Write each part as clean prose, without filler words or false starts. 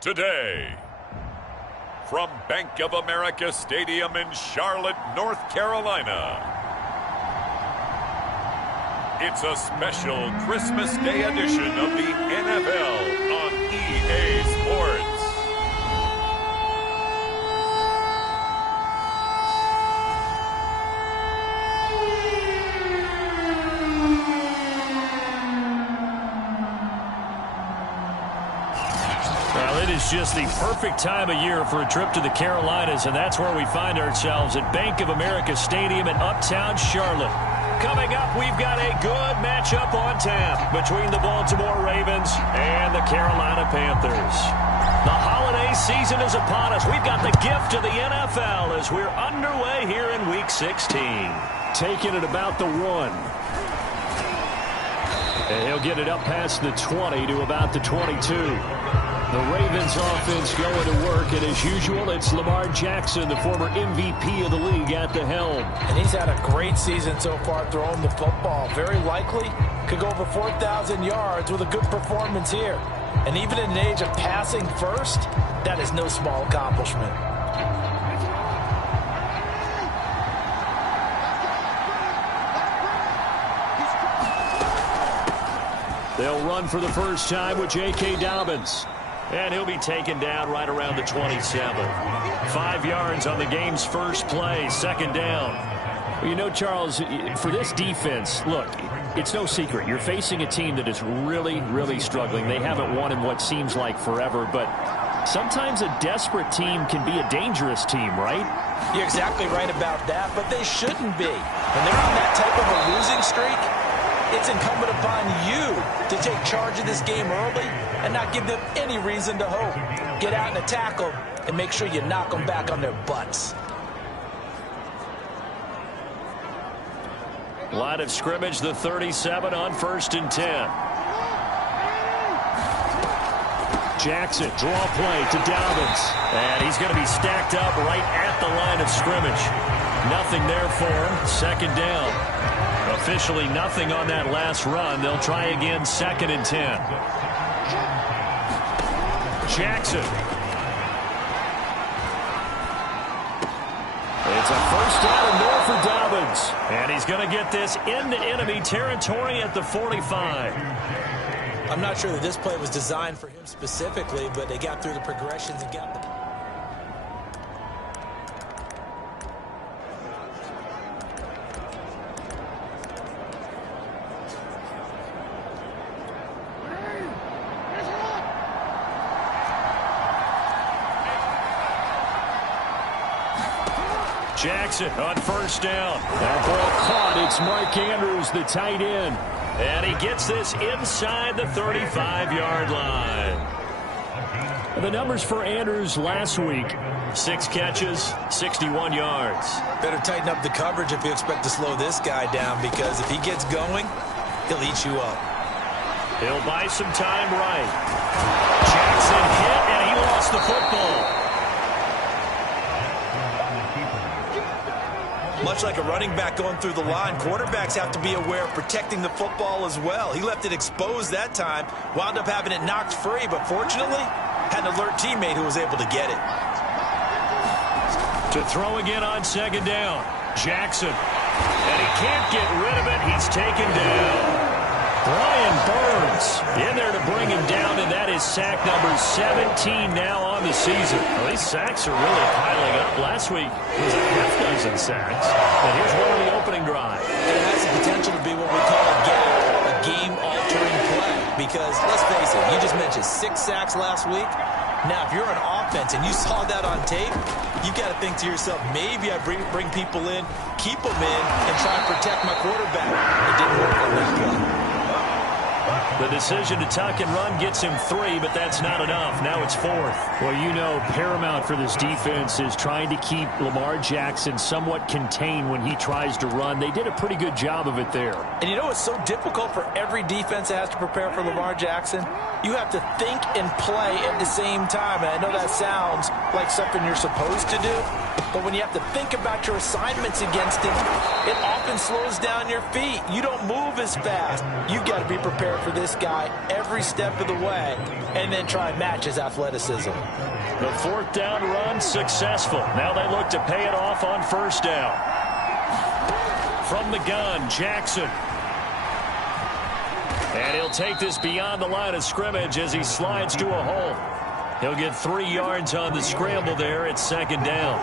today. From Bank of America Stadium in Charlotte, North Carolina, it's a special Christmas Day edition of the NFL on EA Sports. It's just the perfect time of year for a trip to the Carolinas, and that's where we find ourselves at Bank of America Stadium in Uptown Charlotte. Coming up, we've got a good matchup on tap between the Baltimore Ravens and the Carolina Panthers. The holiday season is upon us. We've got the gift of the NFL as we're underway here in Week 16. Taking it about the 1. And he'll get it up past the 20 to about the 22. The Ravens offense going to work, and as usual, it's Lamar Jackson, the former MVP of the league, at the helm. And he's had a great season so far throwing the football. Very likely could go over 4,000 yards with a good performance here. And even in an age of passing first, that is no small accomplishment. They'll run for the first time with J.K. Dobbins. And he'll be taken down right around the 27. 5 yards on the game's first play, second down. Well, you know, Charles, for this defense, look, it's no secret. You're facing a team that is really, really struggling. They haven't won in what seems like forever, but sometimes a desperate team can be a dangerous team, right? You're exactly right about that, but they shouldn't be. When they're on that type of a losing streak, it's incumbent upon you to take charge of this game early and not give them any reason to hope. Get out and attack them and make sure you knock them back on their butts. Line of scrimmage, the 37 on 1st and 10. Jackson, draw play to Dobbins. And he's going to be stacked up right at the line of scrimmage. Nothing there for him. Second down. Officially nothing on that last run. They'll try again, 2nd and 10. Jackson. It's a first down and more for Dobbins. And he's going to get this into enemy territory at the 45. I'm not sure that this play was designed for him specifically, but they got through the progressions and got the... Jackson on first down. That ball caught. It's Mark Andrews, the tight end. And he gets this inside the 35-yard line. The numbers for Andrews last week: 6 catches, 61 yards. Better tighten up the coverage if you expect to slow this guy down, because if he gets going, he'll eat you up. He'll buy some time right. Jackson hit, and he lost the football. Much like a running back going through the line, quarterbacks have to be aware of protecting the football as well. He left it exposed that time, wound up having it knocked free, but fortunately, had an alert teammate who was able to get it. To throw again on 2nd down, Jackson. And he can't get rid of it. He's taken down. Brian Burns in there to bring him down, and that is sack number 17 now on the season. Well, these sacks are really piling up. Last week was a half dozen sacks, and here's one on the opening drive. It has the potential to be what we call a game-altering play, because let's face it, you just mentioned 6 sacks last week. Now, if you're an offense and you saw that on tape, you've got to think to yourself, maybe I bring people in, keep them in, and try and protect my quarterback. It didn't work on that play. The decision to tuck and run gets him 3, but that's not enough. Now it's 4th. Well, you know, paramount for this defense is trying to keep Lamar Jackson somewhat contained when he tries to run. They did a pretty good job of it there. And you know it's so difficult for every defense that has to prepare for Lamar Jackson? You have to think and play at the same time. And I know that sounds like something you're supposed to do, But when you have to think about your assignments against him, it often slows down your feet. You don't move as fast. You've got to be prepared for this guy every step of the way and then try and match his athleticism. The fourth down run successful. Now they look to pay it off on first down. From the gun, Jackson. And he'll take this beyond the line of scrimmage as he slides to a hole. He'll get 3 yards on the scramble there at second down.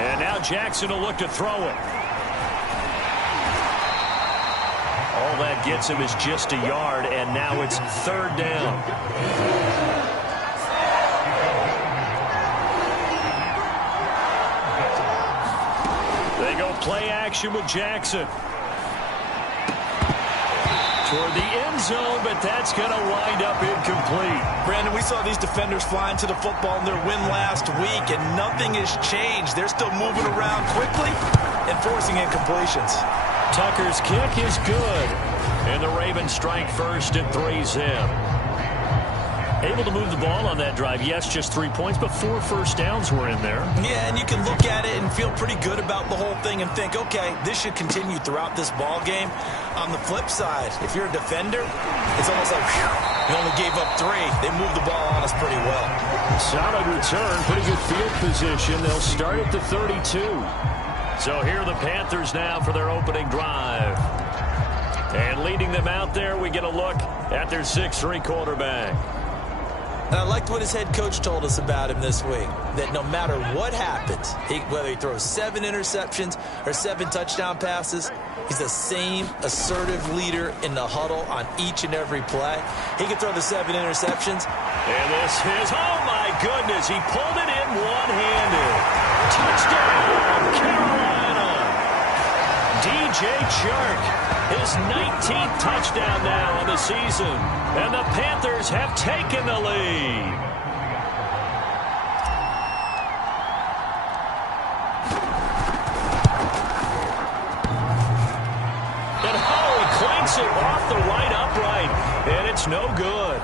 And now Jackson will look to throw it. All that gets him is just a yard, and now it's third down. They go play action with Jackson. Toward the end zone, but that's going to wind up incomplete. Brandon, we saw these defenders flying to the football in their win last week, and nothing has changed. They're still moving around quickly and forcing incompletions. Tucker's kick is good. And the Ravens strike first at 3-zip. Able to move the ball on that drive. Yes, just 3 points, but 4 first downs were in there. Yeah, and you can look at it and feel pretty good about the whole thing and think, okay, this should continue throughout this ball game. On the flip side, if you're a defender, it's almost like, whew, you only gave up 3. They moved the ball on us pretty well. Solid return, pretty good field position. They'll start at the 32. So here are the Panthers now for their opening drive. And leading them out there, we get a look at their 6'3" quarterback. And I liked what his head coach told us about him this week, that no matter what happens, whether he throws 7 interceptions or 7 touchdown passes, he's the same assertive leader in the huddle on each and every play. He can throw the 7 interceptions. And this is, oh my goodness, he pulled it in one-handed. Touchdown, Carolina. DJ Chark. His 19th touchdown now on the season. And the Panthers have taken the lead. And he clanks it off the right upright. And it's no good.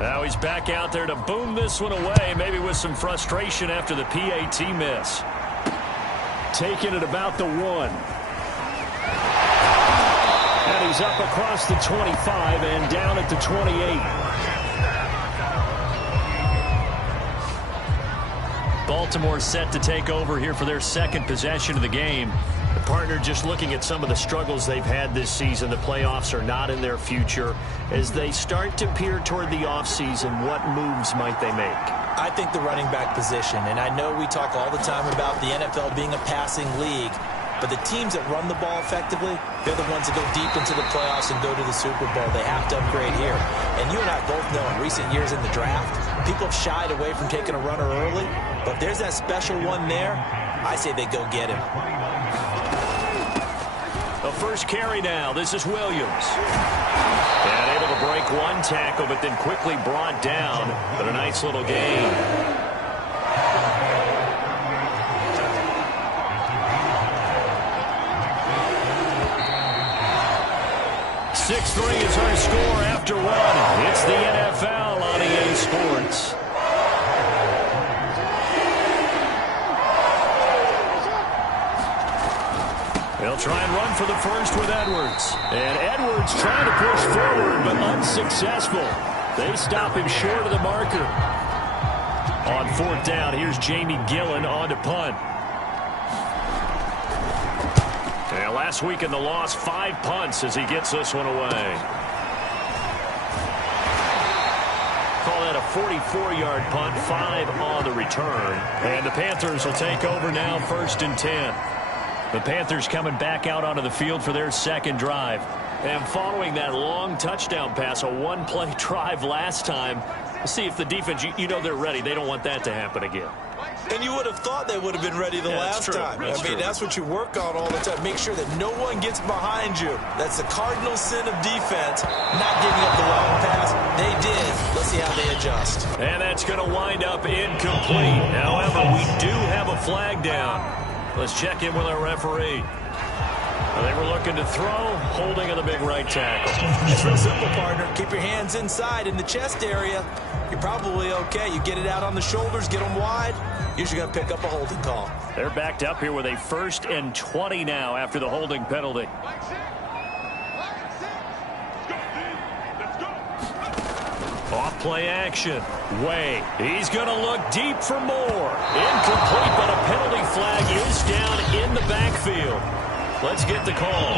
Now he's back out there to boom this one away, maybe with some frustration after the PAT miss. Taking it about the 1. And he's up across the 25 and down at the 28. Baltimore set to take over here for their second possession of the game. The partner just looking at some of the struggles they've had this season. The playoffs are not in their future. As they start to peer toward the offseason, what moves might they make? I think the running back position, and I know we talk all the time about the NFL being a passing league, but the teams that run the ball effectively, they're the ones that go deep into the playoffs and go to the Super Bowl. They have to upgrade here. And you and I both know in recent years in the draft, people have shied away from taking a runner early, but if there's that special one there, I say they go get him. The first carry now. This is Williams. And able to break one tackle, but then quickly brought down. But a nice little gain. .6-3 is our score after 1. It's the NFL on EA Sports. They'll try and run for the first with Edwards. And Edwards trying to push forward, but unsuccessful. They stop him short of the marker. On fourth down, here's Jamie Gillen on to punt. And last week in the loss, 5 punts as he gets this one away. Call that a 44-yard punt, 5 on the return. And the Panthers will take over now, 1st and 10. The Panthers coming back out onto the field for their second drive. And following that long touchdown pass, a one-play drive last time, we'll see if the defense, you know they're ready. They don't want that to happen again. And you would have thought they would have been ready the last time. I mean, that's what you work on all the time. Make sure that no one gets behind you. That's the cardinal sin of defense, not giving up the long pass. They did. Let's see how they adjust. And that's going to wind up incomplete. However, we do have a flag down. Let's check in with our referee. They were looking to throw, holding of the big right tackle. It's real simple, partner. Keep your hands inside in the chest area. You're probably okay. You get it out on the shoulders, get them wide. Usually going to pick up a holding call. They're backed up here with a 1st and 20 now after the holding penalty. Off play action. Way. He's going to look deep for more. Incomplete, but a penalty flag is down in the backfield. Let's get the call.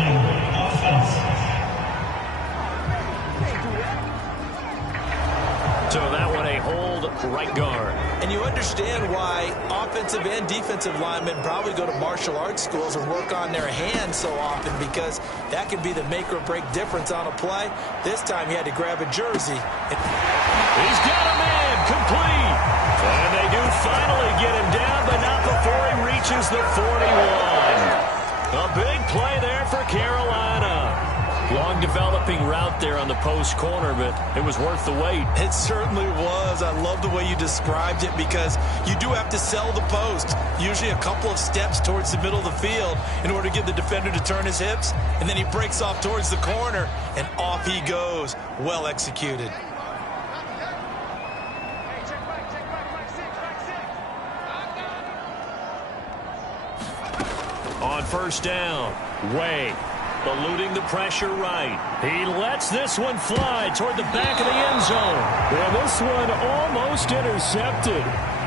So that one a hold right guard. And you understand why offensive and defensive linemen probably go to martial arts schools and work on their hands so often, because that can be the make or break difference on a play. This time he had to grab a jersey. He's got a man complete. And they do finally get him down, but not before he reaches the 41. A big play there for Carolina. Long developing route there on the post corner, but it was worth the wait. It certainly was. I love the way you described it, because you do have to sell the post. Usually a couple of steps towards the middle of the field in order to get the defender to turn his hips, and then he breaks off towards the corner, and off he goes. Well executed. On 1st down, Way eluding the pressure right. He lets this one fly toward the back of the end zone. Yeah, this one almost intercepted.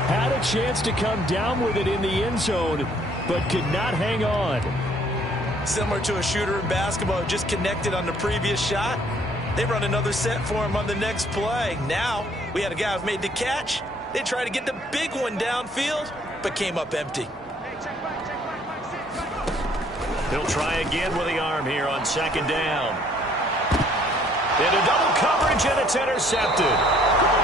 Had a chance to come down with it in the end zone, but could not hang on. Similar to a shooter in basketball who just connected on the previous shot. They run another set for him on the next play. Now we had a guy who made the catch. They tried to get the big one downfield, but came up empty. He'll try again with the arm here on 2nd down. Into double coverage, and it's intercepted.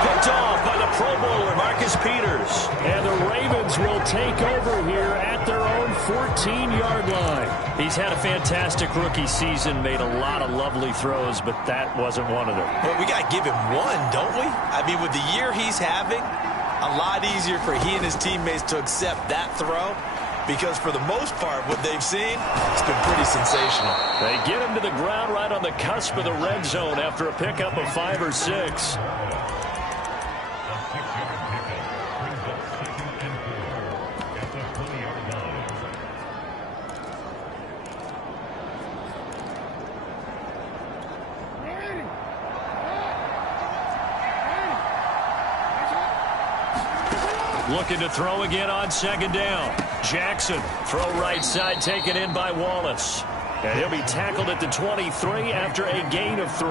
Picked off by the Pro Bowler, Marcus Peters. And the Ravens will take over here at their own 14-yard line. He's had a fantastic rookie season, made a lot of lovely throws, but that wasn't one of them. Well, we got to give him one, don't we? I mean, with the year he's having, a lot easier for he and his teammates to accept that throw, because for the most part, what they've seen, it's been pretty sensational. They get him to the ground right on the cusp of the red zone after a pickup of 5 or 6. Looking to throw again on 2nd down. Jackson, throw right side, taken in by Wallace. And he'll be tackled at the 23 after a gain of 3.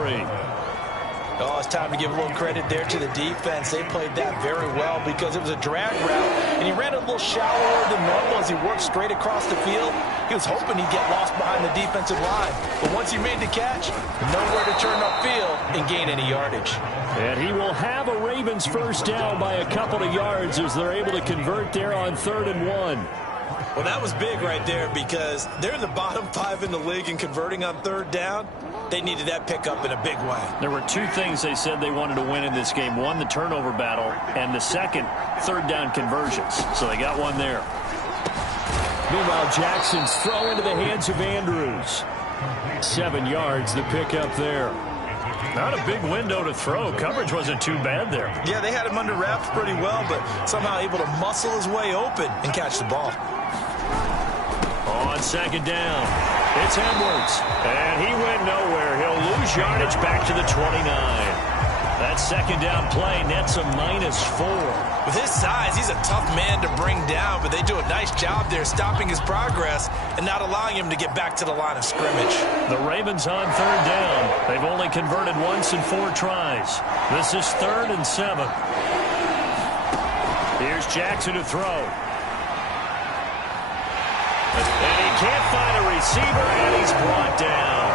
Oh, it's time to give a little credit there to the defense. They played that very well, because it was a drag route, and he ran a little shallower than normal as he worked straight across the field. He was hoping he'd get lost behind the defensive line. But once he made the catch, nowhere to turn upfield and gain any yardage. And he will have a Ravens 1st down by a couple of yards as they're able to convert there on 3rd and 1. Well, that was big right there, because they're in the bottom 5 in the league in converting on 3rd down. They needed that pickup in a big way. There were 2 things they said they wanted to win in this game. One, the turnover battle, and the second, 3rd down conversions. So they got one there. Meanwhile, Jackson's throw into the hands of Andrews. 7 yards, the pickup there. Not a big window to throw. Coverage wasn't too bad there. Yeah, they had him under wraps pretty well, but somehow able to muscle his way open and catch the ball. On 2nd down, it's Edwards. And he went nowhere. He'll lose yardage back to the 29. That 2nd down play nets a -4. With his size, he's a tough man to bring down, but they do a nice job there stopping his progress and not allowing him to get back to the line of scrimmage. The Ravens on 3rd down. They've only converted once in 4 tries. This is 3rd and 7. Here's Jackson to throw. And he can't find a receiver, and he's brought down.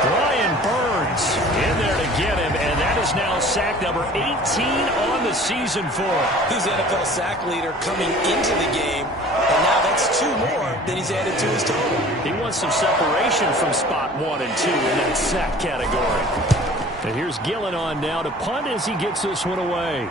Brian Burns in there to get him, and that is now sack number 18 on the season for him. He's the NFL sack leader coming into the game, and now that's 2 more that he's added to his total. He wants some separation from spot 1 and 2 in that sack category. And here's Gillen on now to punt as he gets this one away.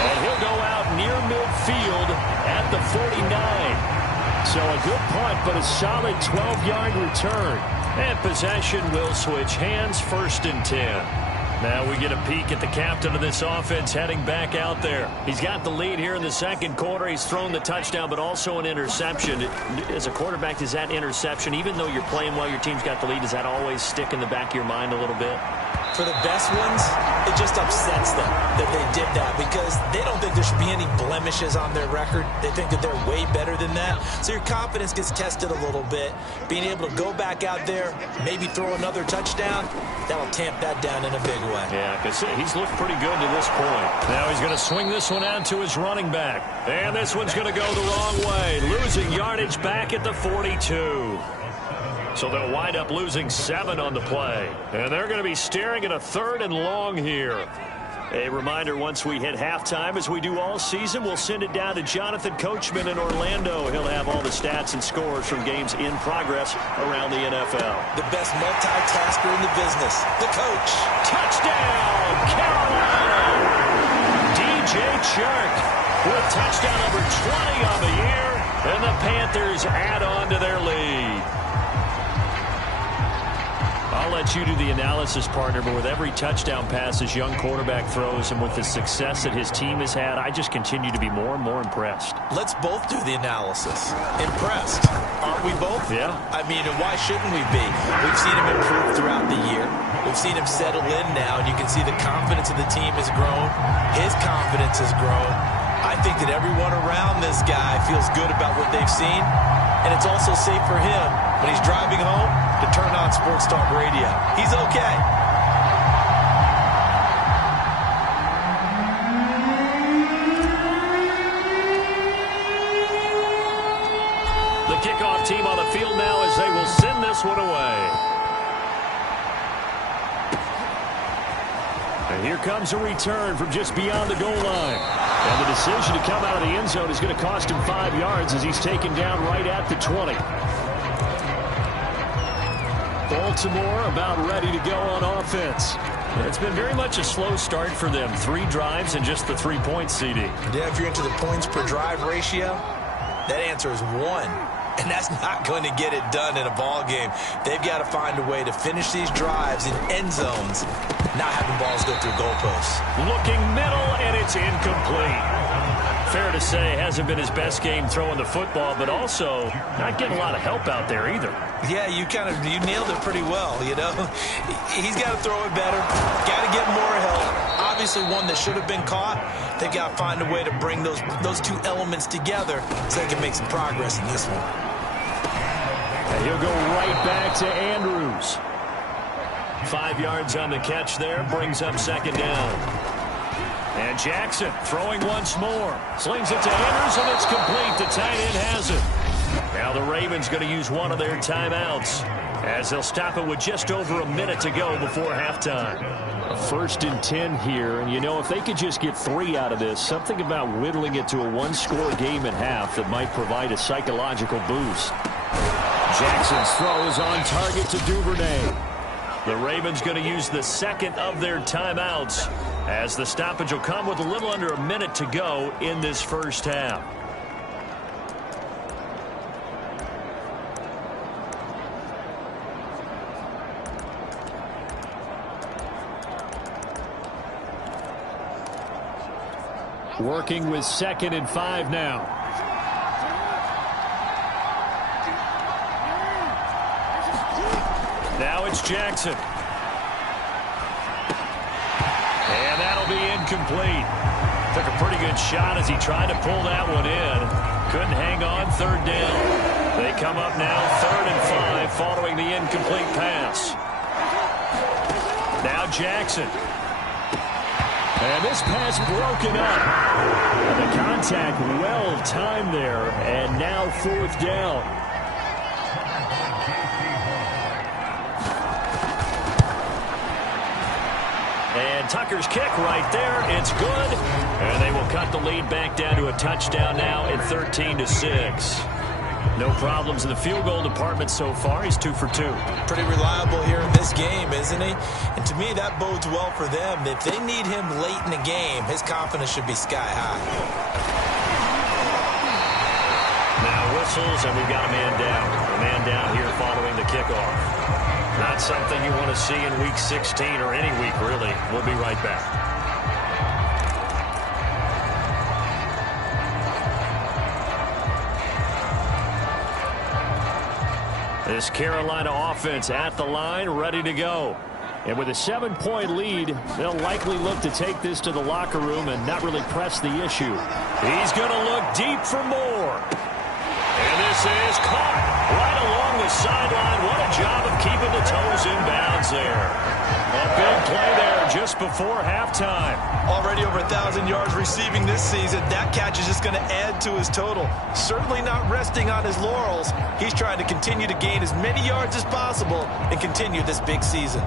And he'll go out near midfield at the 49. So a good punt, but a solid 12-yard return. And possession will switch hands, 1st and 10. Now we get a peek at the captain of this offense heading back out there. He's got the lead here in the 2nd quarter. He's thrown the touchdown, but also an interception. As a quarterback, does that interception, even though you're playing while your team's got the lead, does that always stick in the back of your mind a little bit? For the best ones, it just upsets them that they did that because they don't think there should be any blemishes on their record. They think that they're way better than that. So your confidence gets tested a little bit. Being able to go back out there, maybe throw another touchdown, that'll tamp that down in a big way. Yeah, because he's looked pretty good to this point. Now he's going to swing this one out to his running back. And this one's going to go the wrong way, losing yardage back at the 42. So they'll wind up losing 7 on the play. And they're going to be staring at a 3rd and long here. A reminder, once we hit halftime, as we do all season, we'll send it down to Jonathan Coachman in Orlando. He'll have all the stats and scores from games in progress around the NFL. The best multitasker in the business, the coach. Touchdown, Carolina! DJ Chark with touchdown number 20 on the year. And the Panthers add on to their lead. I'll let you do the analysis, partner, but with every touchdown pass his young quarterback throws and with the success that his team has had, I just continue to be more and more impressed. Let's both do the analysis. Impressed. Aren't we both? Yeah. I mean, and why shouldn't we be? We've seen him improve throughout the year. We've seen him settle in now, and you can see the confidence of the team has grown. His confidence has grown. I think that everyone around this guy feels good about what they've seen, and it's also safe for him when he's driving home to turn on Sports Talk Radio. He's okay. The kickoff team on the field now as they will send this one away. And here comes a return from just beyond the goal line. And the decision to come out of the end zone is going to cost him 5 yards as he's taken down right at the 20. Baltimore about ready to go on offense. It's been very much a slow start for them. 3 drives and just the 3 points, CD. Yeah, if you're into the points per drive ratio, that answer is 1. And that's not going to get it done in a ball game. They've got to find a way to finish these drives in end zones, not having balls go through goalposts. Looking middle, and it's incomplete. Fair to say, hasn't been his best game throwing the football, but also not getting a lot of help out there either. Yeah, you nailed it pretty well, you know. He's got to throw it better, got to get more help. Obviously one that should have been caught. They've got to find a way to bring those 2 elements together so they can make some progress in this one. And he'll go right back to Andrews. 5 yards on the catch there, brings up 2nd down. And Jackson throwing once more. Slings it to Andrews, and it's complete. The tight end has it. Now the Ravens going to use one of their timeouts as they'll stop it with just over a minute to go before halftime. 1st and 10 here, and you know, if they could just get 3 out of this, something about whittling it to a 1-score game at half that might provide a psychological boost. Jackson's throw is on target to Duvernay. The Ravens going to use the 2nd of their timeouts as the stoppage will come with a little under a minute to go in this first half. Working with 2nd and 5 now. Now it's Jackson. And that'll be incomplete. Took a pretty good shot as he tried to pull that one in. Couldn't hang on, 3rd down. They come up now 3rd and 5 following the incomplete pass. Now Jackson. And this pass broken up. And the contact well timed there. And now 4th down. And Tucker's kick right there. It's good. And they will cut the lead back down to a touchdown now at 13-6. No problems in the field goal department so far. He's 2 for 2. Pretty reliable here in this game, isn't he? And to me, that bodes well for them. If they need him late in the game, his confidence should be sky high. Now whistles, and we've got a man down. A man down here following the kickoff. Not something you want to see in Week 16 or any week, really. We'll be right back. This Carolina offense at the line, ready to go. And with a 7-point lead, they'll likely look to take this to the locker room and not really press the issue. He's going to look deep for more. And this is caught right along the sideline. What a job of keeping the toes in bounds there. A big play there just before halftime. Already over 1,000 yards receiving this season. That catch is just going to add to his total. Certainly not resting on his laurels. He's trying to continue to gain as many yards as possible and continue this big season.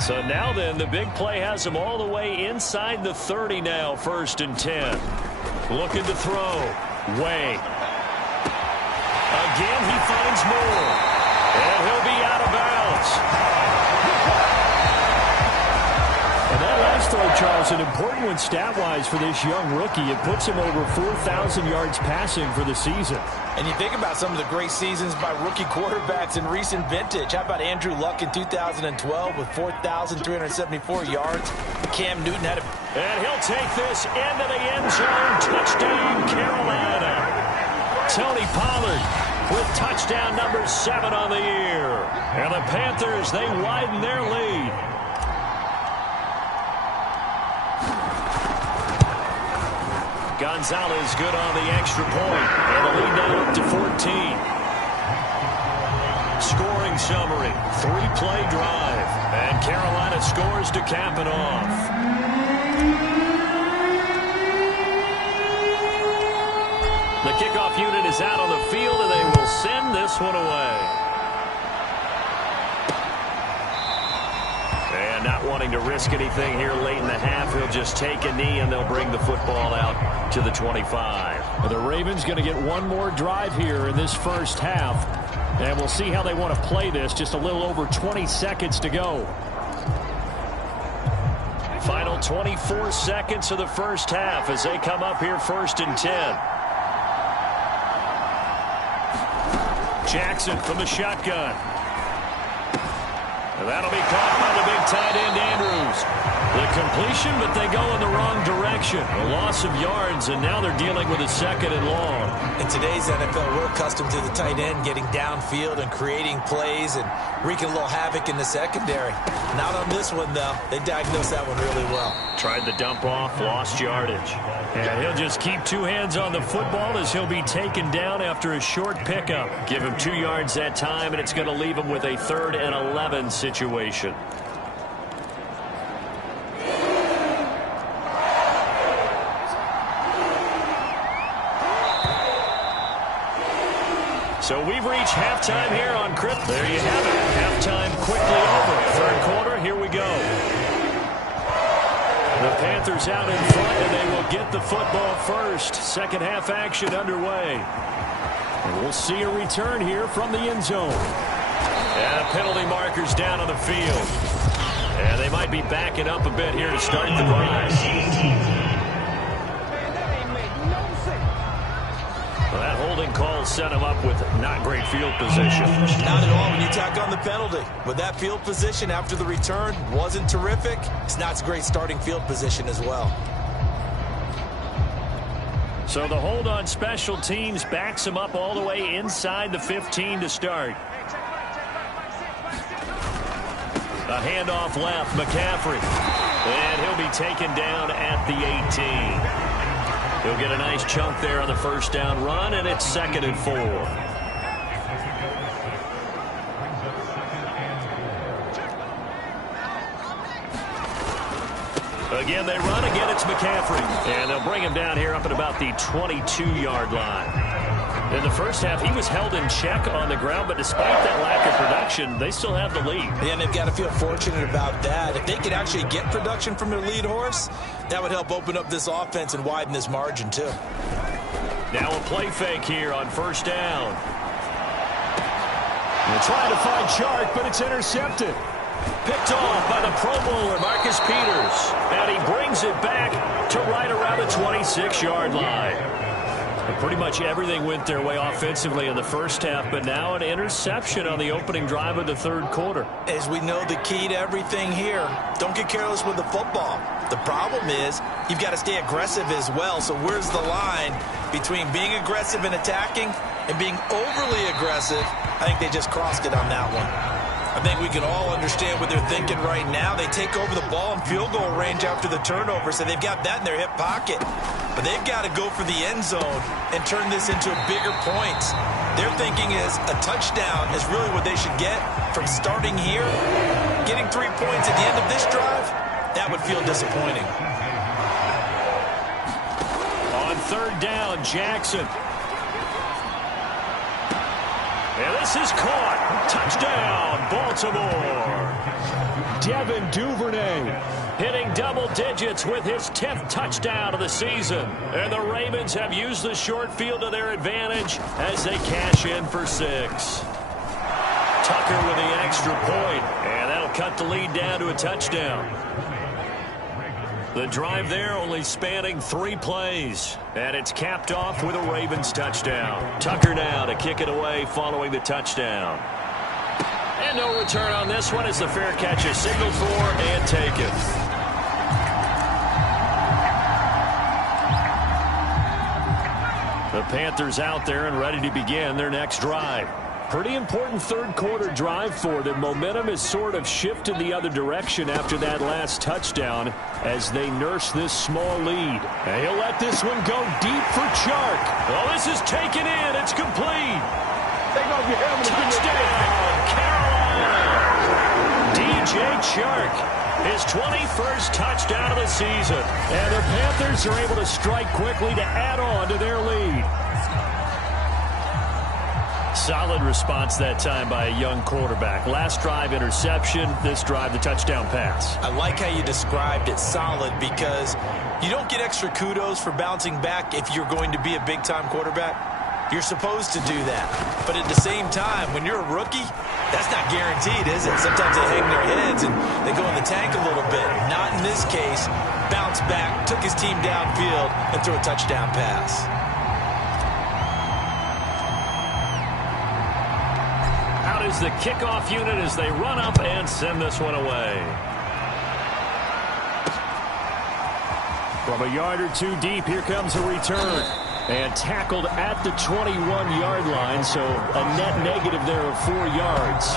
So now then, the big play has him all the way inside the 30 now, 1st and 10. Looking to throw. Way. Again, he finds more. And he'll be out of bounds. And that last throw, Charles, an important one stat-wise for this young rookie. It puts him over 4,000 yards passing for the season. And you think about some of the great seasons by rookie quarterbacks in recent vintage. How about Andrew Luck in 2012 with 4,374 yards? Cam Newton had a... And he'll take this into the end zone. Touchdown, Carolina. Tony Pollard with touchdown number 7 on the year. And the Panthers, they widen their lead. Gonzalez good on the extra point. And the lead now up to 14. Scoring summary. 3-play drive. And Carolina scores to cap it off. The kickoff unit is out on the field, and they will send this one away. And not wanting to risk anything here late in the half, he'll just take a knee, and they'll bring the football out to the 25. The Ravens going to get one more drive here in this first half. And we'll see how they want to play this. Just a little over 20 seconds to go. Final 24 seconds of the first half as they come up here 1st and 10. Jackson from the shotgun. And that'll be caught by the big tight end, Andrews. The completion, but they go in the wrong direction. A loss of yards, and now they're dealing with a 2nd and long. In today's NFL, we're accustomed to the tight end getting downfield and creating plays and wreaking a little havoc in the secondary. Not on this one, though. They diagnosed that one really well. Tried the dump off, lost yardage. And he'll just keep 2 hands on the football as he'll be taken down after a short pickup. Give him 2 yards that time, and it's going to leave him with a 3rd and 11 situation. So we've reached halftime here on Chris. There you have it. Halftime quickly over. 3rd quarter, here we go. The Panthers out in front, and they will get the football first. 2nd half action underway. And we'll see a return here from the end zone. And penalty markers down on the field. And they might be backing up a bit here to start the drive. Well, that holding call set him up with not great field position. Not at all when you tack on the penalty. With that field position after the return wasn't terrific. It's not a great starting field position as well. So the hold on special teams backs him up all the way inside the 15 to start. A handoff left, McCaffrey. And he'll be taken down at the 18. He'll get a nice chunk there on the 1st down run, and it's 2nd and 4. Again, they run. Again, it's McCaffrey. And they'll bring him down here up at about the 22-yard line. In the first half, he was held in check on the ground, but despite that lack of production, they still have the lead. Yeah, and they've got to feel fortunate about that. If they could actually get production from their lead horse, that would help open up this offense and widen this margin, too. Now a play fake here on first down. They're trying to find Chark, but it's intercepted. Picked off by the Pro Bowler, Marcus Peters. And he brings it back to right around the 26-yard line. And pretty much everything went their way offensively in the first half, but now an interception on the opening drive of the third quarter. As we know, the key to everything here, don't get careless with the football. The problem is you've got to stay aggressive as well. So where's the line between being aggressive and attacking and being overly aggressive? I think they just crossed it on that one. I think we can all understand what they're thinking right now. They take over the ball in field goal range after the turnover, so they've got that in their hip pocket. But they've got to go for the end zone and turn this into bigger points. Their thinking is a touchdown is really what they should get from starting here. Getting 3 points at the end of this drive, that would feel disappointing. On third down, Jackson. And this is caught. Touchdown, Baltimore. Devin Duvernay hitting double digits with his 10th touchdown of the season. And the Ravens have used the short field to their advantage as they cash in for 6. Tucker with the extra point, and that'll cut the lead down to a touchdown. The drive there only spanning 3 plays, and it's capped off with a Ravens touchdown. Tucker now to kick it away following the touchdown. And no return on this one as the fair catch is signaled for and taken. The Panthers out there and ready to begin their next drive. Pretty important third quarter drive for them. Momentum has sort of shifted the other direction after that last touchdown as they nurse this small lead. And he'll let this one go deep for Chark. Well, this is taken in. It's complete. Touchdown, Carolina. DJ Chark, his 21st touchdown of the season. And the Panthers are able to strike quickly to add on to their lead. Solid response that time by a young quarterback. Last drive, interception. This drive, the touchdown pass. I like how you described it, solid, because you don't get extra kudos for bouncing back if you're going to be a big-time quarterback. You're supposed to do that. But at the same time, when you're a rookie, that's not guaranteed, is it? Sometimes they hang their heads and they go in the tank a little bit. Not in this case. Bounced back, took his team downfield, and threw a touchdown pass. Is the kickoff unit as they run up and send this one away. From a yard or 2 deep, here comes a return. And tackled at the 21-yard line, so a net negative there of 4 yards.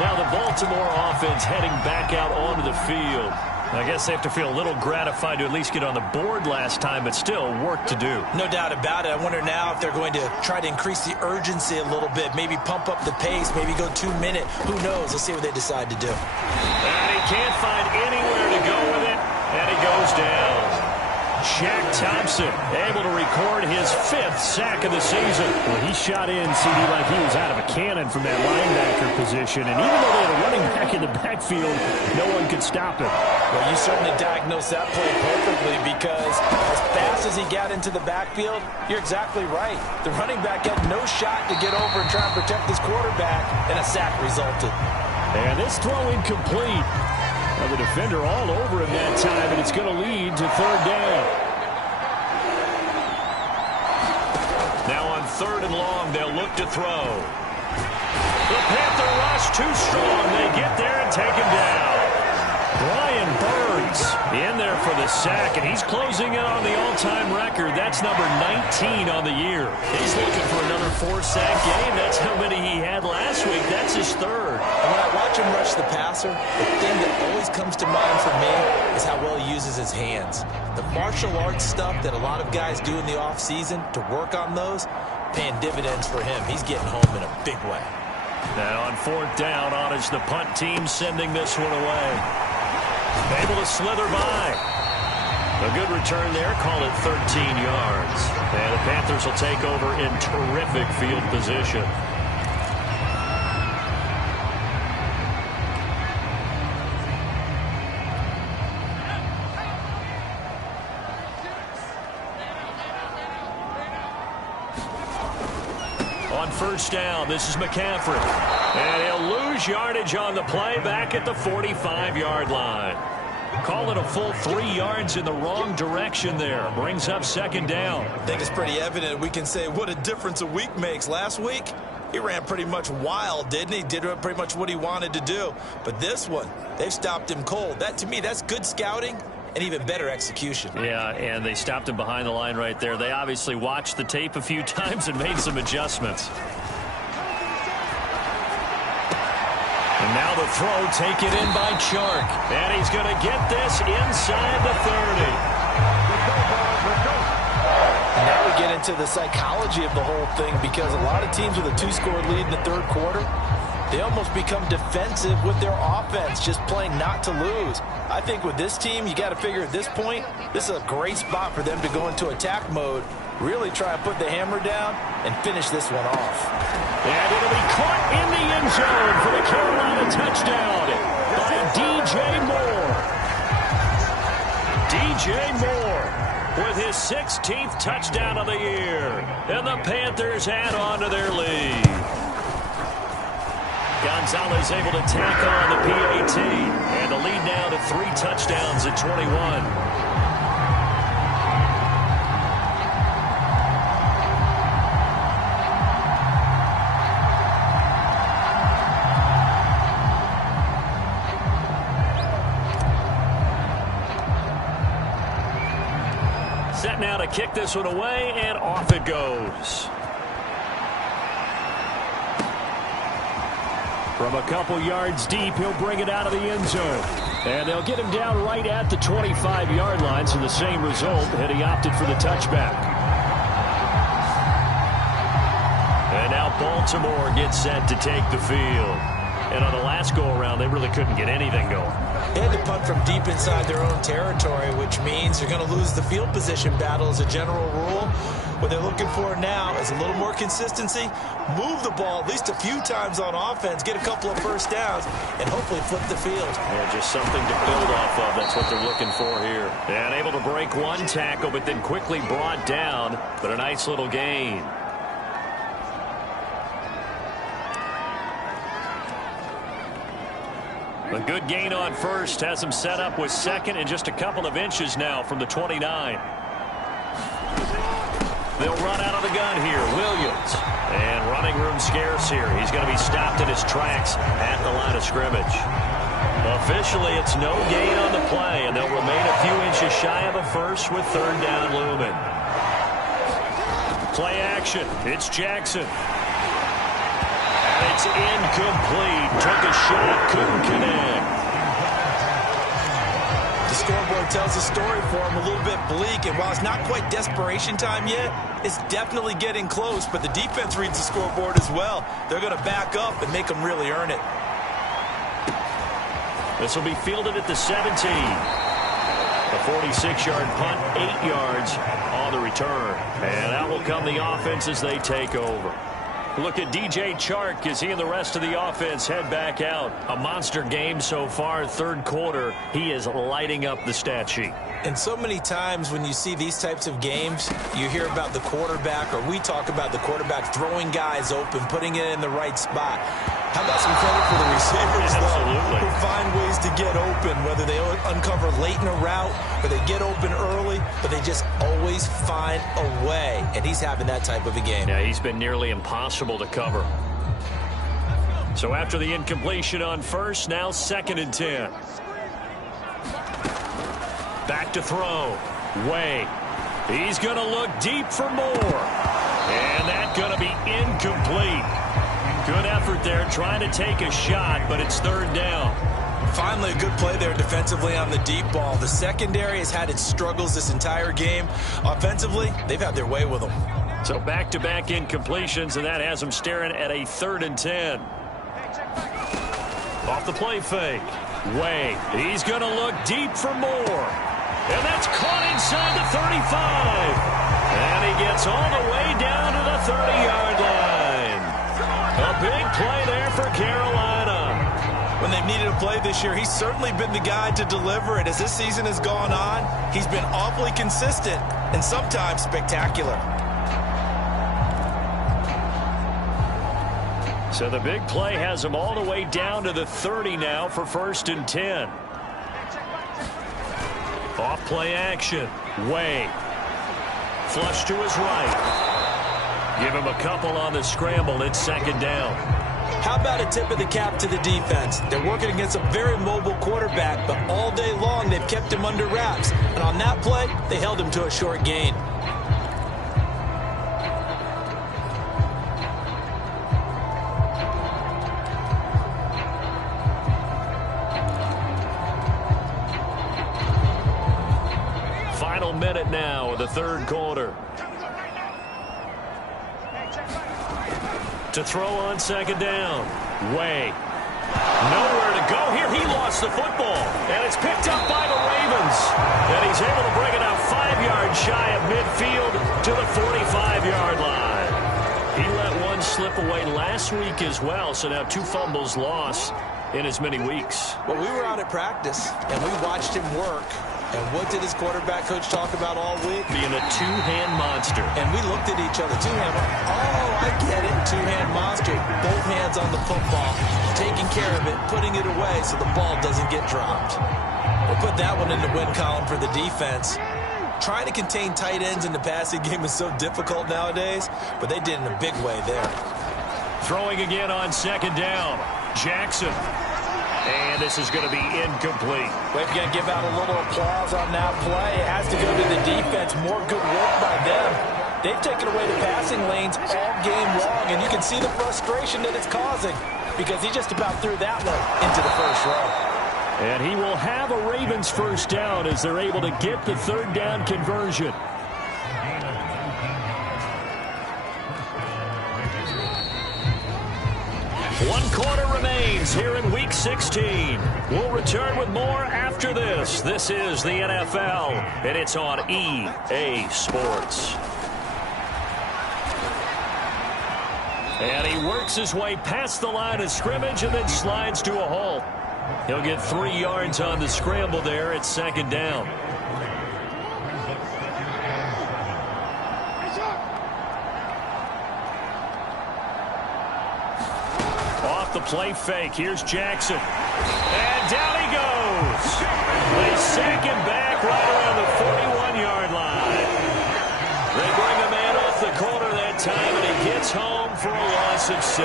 Now the Baltimore offense heading back out onto the field. I guess they have to feel a little gratified to at least get on the board last time, but still work to do. No doubt about it. I wonder now if they're going to try to increase the urgency a little bit, maybe pump up the pace, maybe go 2-minute. Who knows? Let's see what they decide to do. And he can't find anywhere to go with it, and he goes down. Shaq Thompson able to record his 5th sack of the season. Well, he shot in, CD, like he was out of a cannon from that linebacker position. And even though they had a running back in the backfield, no one could stop him. Well, you certainly diagnosed that play perfectly because as fast as he got into the backfield, you're exactly right. The running back had no shot to get over and try and protect this quarterback, and a sack resulted. And this throw incomplete. The defender all over him that time, and it's going to lead to third down. Now on 3rd and long, they'll look to throw. The Panther rush too strong. They get there and take him down. Brian Burns in there for the sack, and he's closing in on the all-time record. That's number 19 on the year. He's looking for another 4-sack game. That's how many he had last week. That's his 3rd. And when I watch him rush the passer, the thing that always comes to mind for me is how well he uses his hands. The martial arts stuff that a lot of guys do in the offseason to work on those, paying dividends for him. He's getting home in a big way. Now on 4th down, on is the punt team sending this one away. Able to slither by. A good return there. Call it 13 yards. And the Panthers will take over in terrific field position. On first down, this is McCaffrey. And he'll lose yardage on the play back at the 45-yard line. Call it a full 3 yards in the wrong direction there. Brings up second down. I think it's pretty evident we can say what a difference a week makes. Last week, he ran pretty much wild, didn't he? Did pretty much what he wanted to do. But this one, they've stopped him cold. That, to me, that's good scouting and even better execution. Yeah, and they stopped him behind the line right there. They obviously watched the tape a few times and made some adjustments. And now the throw taken in by Chark. And he's going to get this inside the 30. And now we get into the psychology of the whole thing, because a lot of teams with a 2-score lead in the third quarter, they almost become defensive with their offense, just playing not to lose. I think with this team, you got to figure at this point, this is a great spot for them to go into attack mode, really try and put the hammer down and finish this one off. And it'll be caught in the end zone for the Carolina touchdown by DJ Moore. DJ Moore with his 16th touchdown of the year. And the Panthers add on to their lead. Gonzalez able to tack on the PAT. And the lead now to 3 touchdowns at 21. Set now to kick this one away, and off it goes. From a couple yards deep, he'll bring it out of the end zone. And they'll get him down right at the 25-yard line, so the same result, and he opted for the touchback. And now Baltimore gets set to take the field. And on the last go-around, they really couldn't get anything going. They had to punt from deep inside their own territory, which means they're going to lose the field position battle as a general rule. What they're looking for now is a little more consistency, move the ball at least a few times on offense, get a couple of first downs, and hopefully flip the field. Yeah, just something to build off of. That's what they're looking for here. And able to break one tackle, but then quickly brought down, but a nice little gain. A good gain on first has him set up with second and just a couple of inches now from the 29. They'll run out of the gun here. Williams. And running room scarce here. He's going to be stopped in his tracks at the line of scrimmage. Officially, it's no gain on the play, and they'll remain a few inches shy of a first with third down looming. Play action. It's Jackson. It's incomplete. Took a shot, couldn't connect. The scoreboard tells a story for him, a little bit bleak, and while it's not quite desperation time yet, it's definitely getting close, but the defense reads the scoreboard as well. They're going to back up and make them really earn it. This will be fielded at the 17. A 46-yard punt, 8 yards on the return. And out will come the offense as they take over. Look at DJ Chark as he and the rest of the offense head back out. A monster game so far, third quarter. He is lighting up the stat sheet. And so many times when you see these types of games, you hear about the quarterback, or we talk about the quarterback throwing guys open, putting it in the right spot. How about some credit for the receivers, though, who find ways to get open, whether they uncover late in a route or they get open early, but they just always find a way. And he's having that type of a game. Yeah, he's been nearly impossible to cover. So after the incompletion on first, now 2nd and 10. Back to throw. Way. He's going to look deep for more. And that's going to be incomplete. Good effort there, trying to take a shot, but it's third down. Finally, a good play there defensively on the deep ball. The secondary has had its struggles this entire game. Offensively, they've had their way with them. So back-to-back incompletions, and that has them staring at a 3rd and 10. Off the play fake. Way. He's going to look deep for more. And that's caught inside the 35. And he gets all the way down to the 30-yard line. A big play there for Carolina. When they've needed a play this year, he's certainly been the guy to deliver it. As this season has gone on, he's been awfully consistent and sometimes spectacular. So the big play has him all the way down to the 30 now for 1st and 10. Off play action. Way. Flush to his right. Give him a couple on the scramble. It's 2nd down. How about a tip of the cap to the defense? They're working against a very mobile quarterback, but all day long they've kept him under wraps. And on that play, they held him to a short gain. Final minute now of the 3rd quarter. To throw on 2nd down. Way. Nowhere to go here. He lost the football. And it's picked up by the Ravens. And he's able to bring it out 5 yards shy of midfield to the 45-yard line. He let one slip away last week as well. So now 2 fumbles lost in as many weeks. Well, we were out at practice, and we watched him work. And what did his quarterback coach talk about all week? Being a two-hand monster. And we looked at each other. Two-hand. Oh, I get it. Two-hand monster. Both hands on the football. Taking care of it. Putting it away so the ball doesn't get dropped. We'll put that one in the win column for the defense. Trying to contain tight ends in the passing game is so difficult nowadays, but they did in a big way there. Throwing again on 2nd down. Jackson. And this is going to be incomplete. We've got to give out a little applause on that play. It has to go to the defense. More good work by them. They've taken away the passing lanes all game long, and you can see the frustration that it's causing because he just about threw that one into the 1st row. And he will have a Ravens 1st down as they're able to get the 3rd down conversion. One quarter remains here in Week 16. We'll return with more after this. This is the NFL, and it's on EA Sports. And he works his way past the line of scrimmage and then slides to a halt. He'll get 3 yards on the scramble there at 2nd down. The play fake. Here's Jackson. And down he goes. They sack him back right around the 41-yard line. They bring a man off the corner that time, and he gets home for a loss of 6.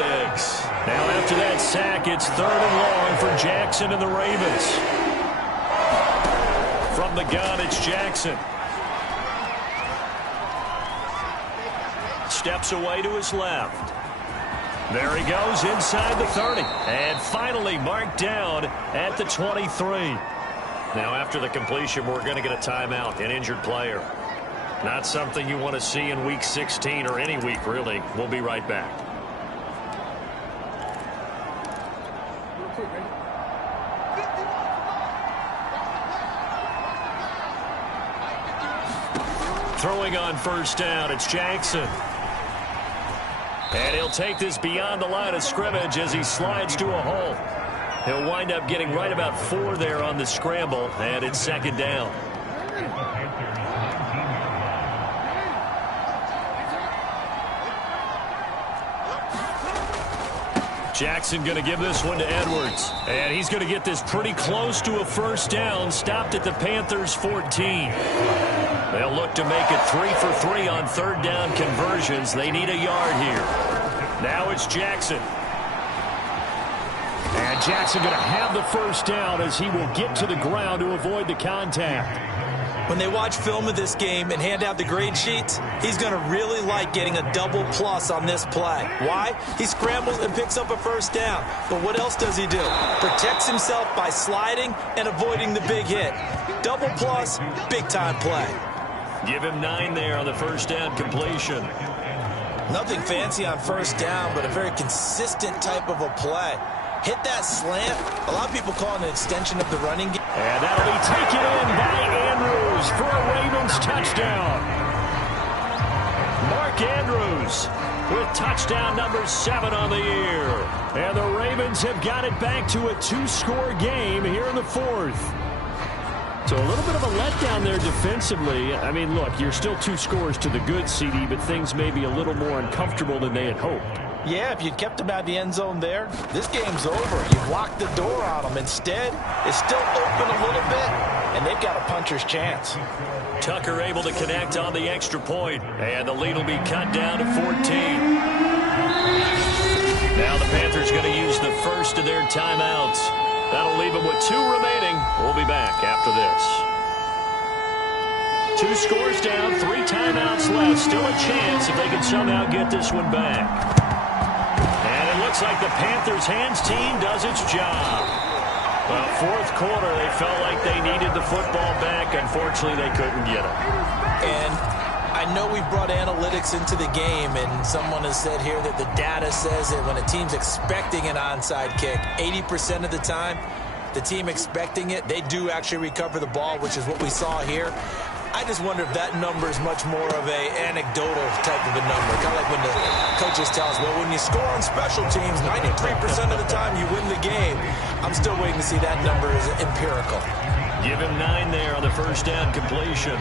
Now after that sack, it's 3rd and long for Jackson and the Ravens. From the gun, it's Jackson. Steps away to his left. There he goes inside the 30. And finally marked down at the 23. Now after the completion, we're going to get a timeout, an injured player. Not something you want to see in Week 16 or any week, really. We'll be right back. Throwing on 1st down, it's Jackson. And he'll take this beyond the line of scrimmage as he slides to a hole. He'll wind up getting right about 4 there on the scramble, and it's 2nd down. Jackson going to give this one to Edwards. And he's going to get this pretty close to a 1st down, stopped at the Panthers' 14. They'll look to make it 3 for 3 on 3rd down conversions. They need a yard here. Now it's Jackson. And Jackson going to have the 1st down as he will get to the ground to avoid the contact. When they watch film of this game and hand out the grade sheets, he's going to really like getting a double plus on this play. Why? He scrambles and picks up a 1st down. But what else does he do? Protects himself by sliding and avoiding the big hit. Double plus, big-time play. Give him 9 there on the 1st down completion. Nothing fancy on 1st down, but a very consistent type of a play. Hit that slant. A lot of people call it an extension of the running game. And that'll be taken in by Andrews. Andrews, touchdown. Mark Andrews with touchdown number 7 on the year. And the Ravens have got it back to a 2-score game here in the 4th. So a little bit of a letdown there defensively. I mean, look, you're still 2 scores to the good, CD, but things may be a little more uncomfortable than they had hoped. Yeah, if you'd kept them out of the end zone there, this game's over. You've locked the door on them. Instead, it's still open a little bit, and they've got a puncher's chance. Tucker able to connect on the extra point, and the lead will be cut down to 14. Now the Panthers going to use the first of their timeouts. That'll leave them with 2 remaining. We'll be back after this. 2 scores down, 3 timeouts left. Still a chance if they can somehow get this one back. And it looks like the Panthers' hands team does its job. Well, 4th quarter, they felt like they needed the football back. Unfortunately, they couldn't get it. And I know we brought analytics into the game, and someone has said here that the data says that when a team's expecting an onside kick, 80% of the time, the team expecting it, they do actually recover the ball, which is what we saw here. I just wonder if that number is much more of a anecdotal type of a number. Kind of like when the coaches tell us, well, when you score on special teams, 93% of the time you win the game. I'm still waiting to see that number is empirical. Give him 9 there on the first down completion.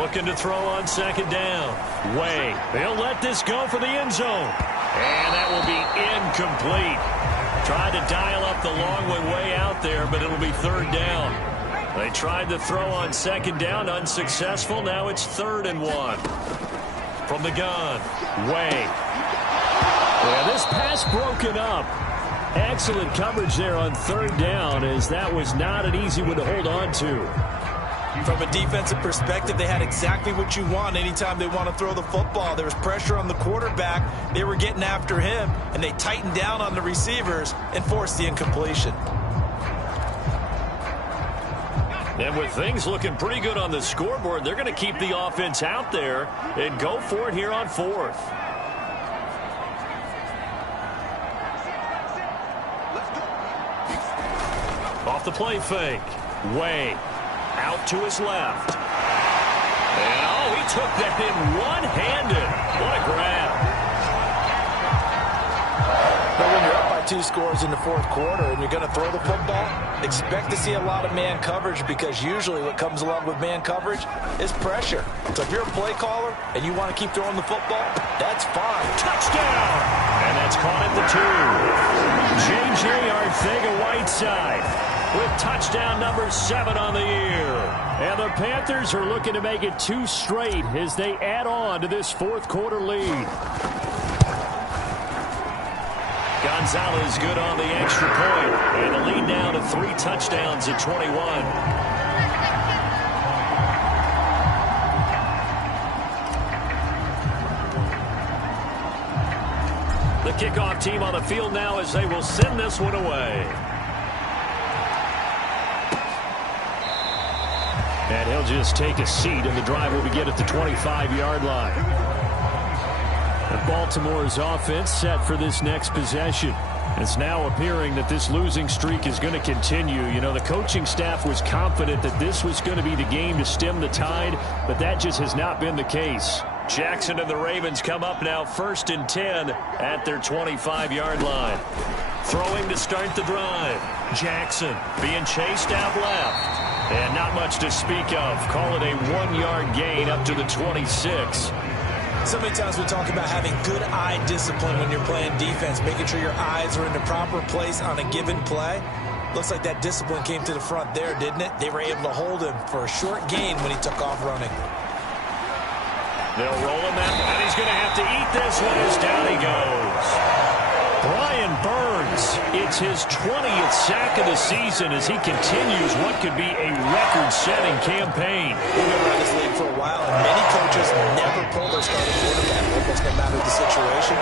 Looking to throw on 2nd down. Way. They'll let this go for the end zone. And that will be incomplete. Tried to dial up the long way out there, but it'll be 3rd down. They tried to throw on 2nd down, unsuccessful. Now it's 3rd and 1. From the gun, Way. Yeah, this pass broken up. Excellent coverage there on 3rd down, as that was not an easy one to hold on to. From a defensive perspective, they had exactly what you want anytime they want to throw the football. There was pressure on the quarterback. They were getting after him, and they tightened down on the receivers and forced the incompletion. And with things looking pretty good on the scoreboard, they're going to keep the offense out there and go for it here on 4th. Off the play fake. Way. Out to his left. And, oh, he took that in one-handed. What a grab. But when you're up by 2 scores in the 4th quarter and you're going to throw the football, expect to see a lot of man coverage, because usually what comes along with man coverage is pressure. So if you're a play caller and you want to keep throwing the football, that's fine. Touchdown! And that's caught at the 2. J.J. Arcega-Whiteside with touchdown number 7 on the year. And the Panthers are looking to make it 2 straight as they add on to this 4th quarter lead. Gonzalez good on the extra point. And the lead now to 3 touchdowns at 21. The kickoff team on the field now as they will send this one away. And he'll just take a seat, and the drive will begin at the 25-yard line. And Baltimore's offense set for this next possession. It's now appearing that this losing streak is going to continue. You know, the coaching staff was confident that this was going to be the game to stem the tide, but that just has not been the case. Jackson and the Ravens come up now 1st and 10 at their 25-yard line. Throwing to start the drive. Jackson being chased out left. And not much to speak of. Call it a 1-yard gain up to the 26. So many times we talk about having good eye discipline when you're playing defense, making sure your eyes are in the proper place on a given play. Looks like that discipline came to the front there, didn't it? They were able to hold him for a short gain when he took off running. They'll roll him out, and he's going to have to eat this one as down he goes. Brian Burns, it's his 20th sack of the season as he continues what could be a record-setting campaign. We've been around this league for a while, and many coaches never pull their starting quarterback, almost no matter the situation.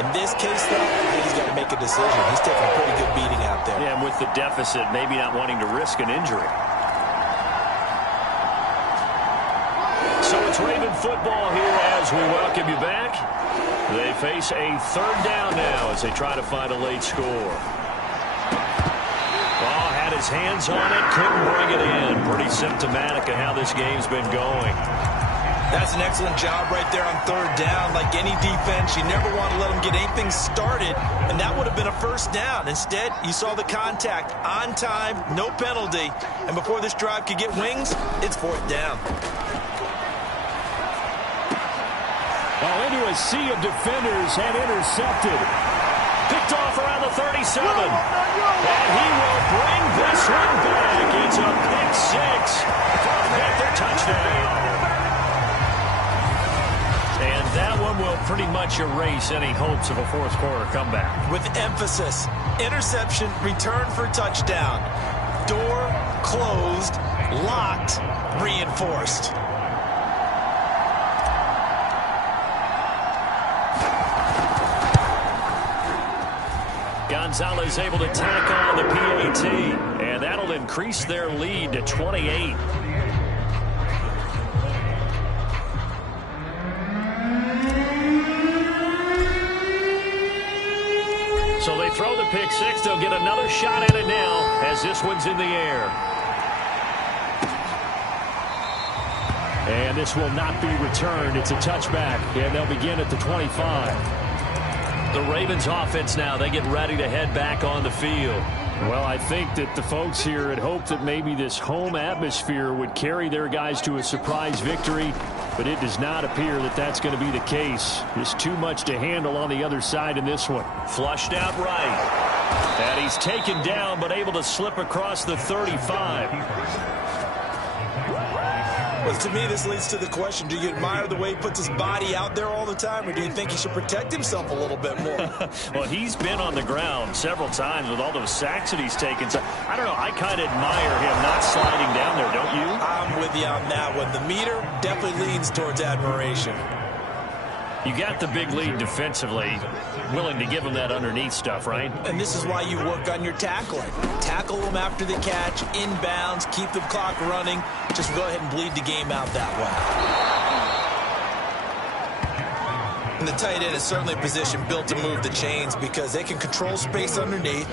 In this case, though, I think he's got to make a decision. He's taking a pretty good beating out there. Yeah, and with the deficit, maybe not wanting to risk an injury. So it's Raven football here as we welcome you back. They face a 3rd down now as they try to find a late score. Ball had his his hands on it, couldn't bring it in. Pretty symptomatic of how this game's been going. That's an excellent job right there on third down. Like any defense, you never want to let them get anything started, and that would have been a first down. Instead, you saw the contact on time, no penalty, and before this drive could get wings, it's fourth down. Well, into a sea of defenders and intercepted. Picked off around the 37. And he will bring this one back. It's a pick six for a Panther touchdown. And that one will pretty much erase any hopes of a fourth quarter comeback. With emphasis, interception, return for touchdown. Door closed, locked, reinforced. Gonzalez able to tack on the PAT, and that'll increase their lead to 28. So they throw the pick six. They'll get another shot at it now as this one's in the air. And this will not be returned. It's a touchback, and they'll begin at the 25. The Ravens offense now, they get ready to head back on the field. Well, I think that the folks here had hoped that maybe this home atmosphere would carry their guys to a surprise victory, but it does not appear that that's going to be the case. There's too much to handle on the other side in this one. Flushed out right. And he's taken down, but able to slip across the 35. Well, to me, this leads to the question, do you admire the way he puts his body out there all the time, or do you think he should protect himself a little bit more? Well, he's been on the ground several times with all those sacks that he's taken. So, I don't know, I kind of admire him not sliding down there, don't you? I'm with you on that one. The meter definitely leans towards admiration. You got the big lead defensively, willing to give him that underneath stuff, right? And this is why you work on your tackling. Tackle them after the catch, inbounds, keep the clock running. Just go ahead and bleed the game out that way. And the tight end is certainly a position built to move the chains because they can control space underneath.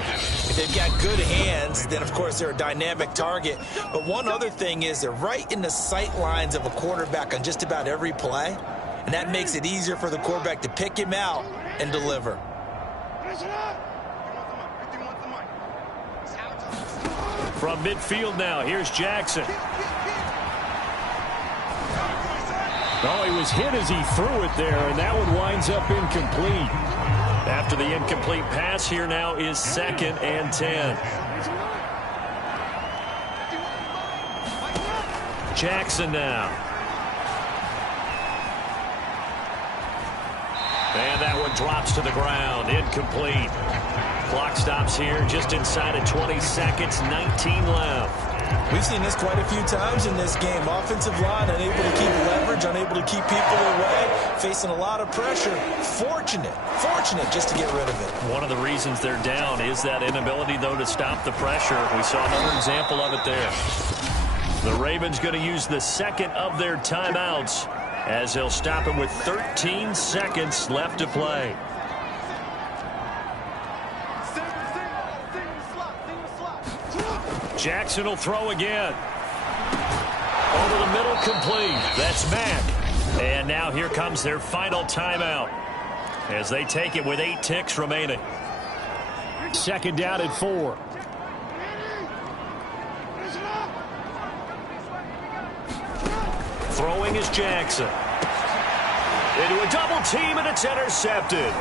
If they've got good hands, then, of course, they're a dynamic target. But one other thing is they're right in the sight lines of a quarterback on just about every play. And that makes it easier for the quarterback to pick him out and deliver. From midfield now, here's Jackson. Oh, he was hit as he threw it there, and that one winds up incomplete. After the incomplete pass, here now is 2nd and 10. Jackson now. And that one drops to the ground. Incomplete. Clock stops here just inside of 20 seconds. 19 left. We've seen this quite a few times in this game. Offensive line unable to keep leverage, unable to keep people away, facing a lot of pressure. Fortunate just to get rid of it. One of the reasons they're down is that inability, though, to stop the pressure. We saw another example of it there. The Ravens going to use the second of their timeouts, as they'll stop him with 13 seconds left to play. Jackson will throw again. Over the middle, complete. That's Mack. And now here comes their final timeout as they take it with 8 ticks remaining. 2nd down and 4. Throwing is Jackson. Into a double team, and it's intercepted.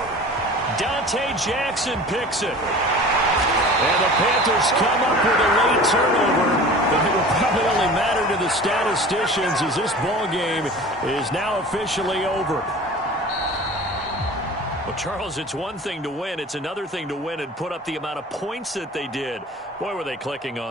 Dante Jackson picks it. And the Panthers come up with a late turnover, but it will probably only matter to the statisticians as this ball game is now officially over. Well, Charles, it's one thing to win. It's another thing to win and put up the amount of points that they did. Boy, were they clicking on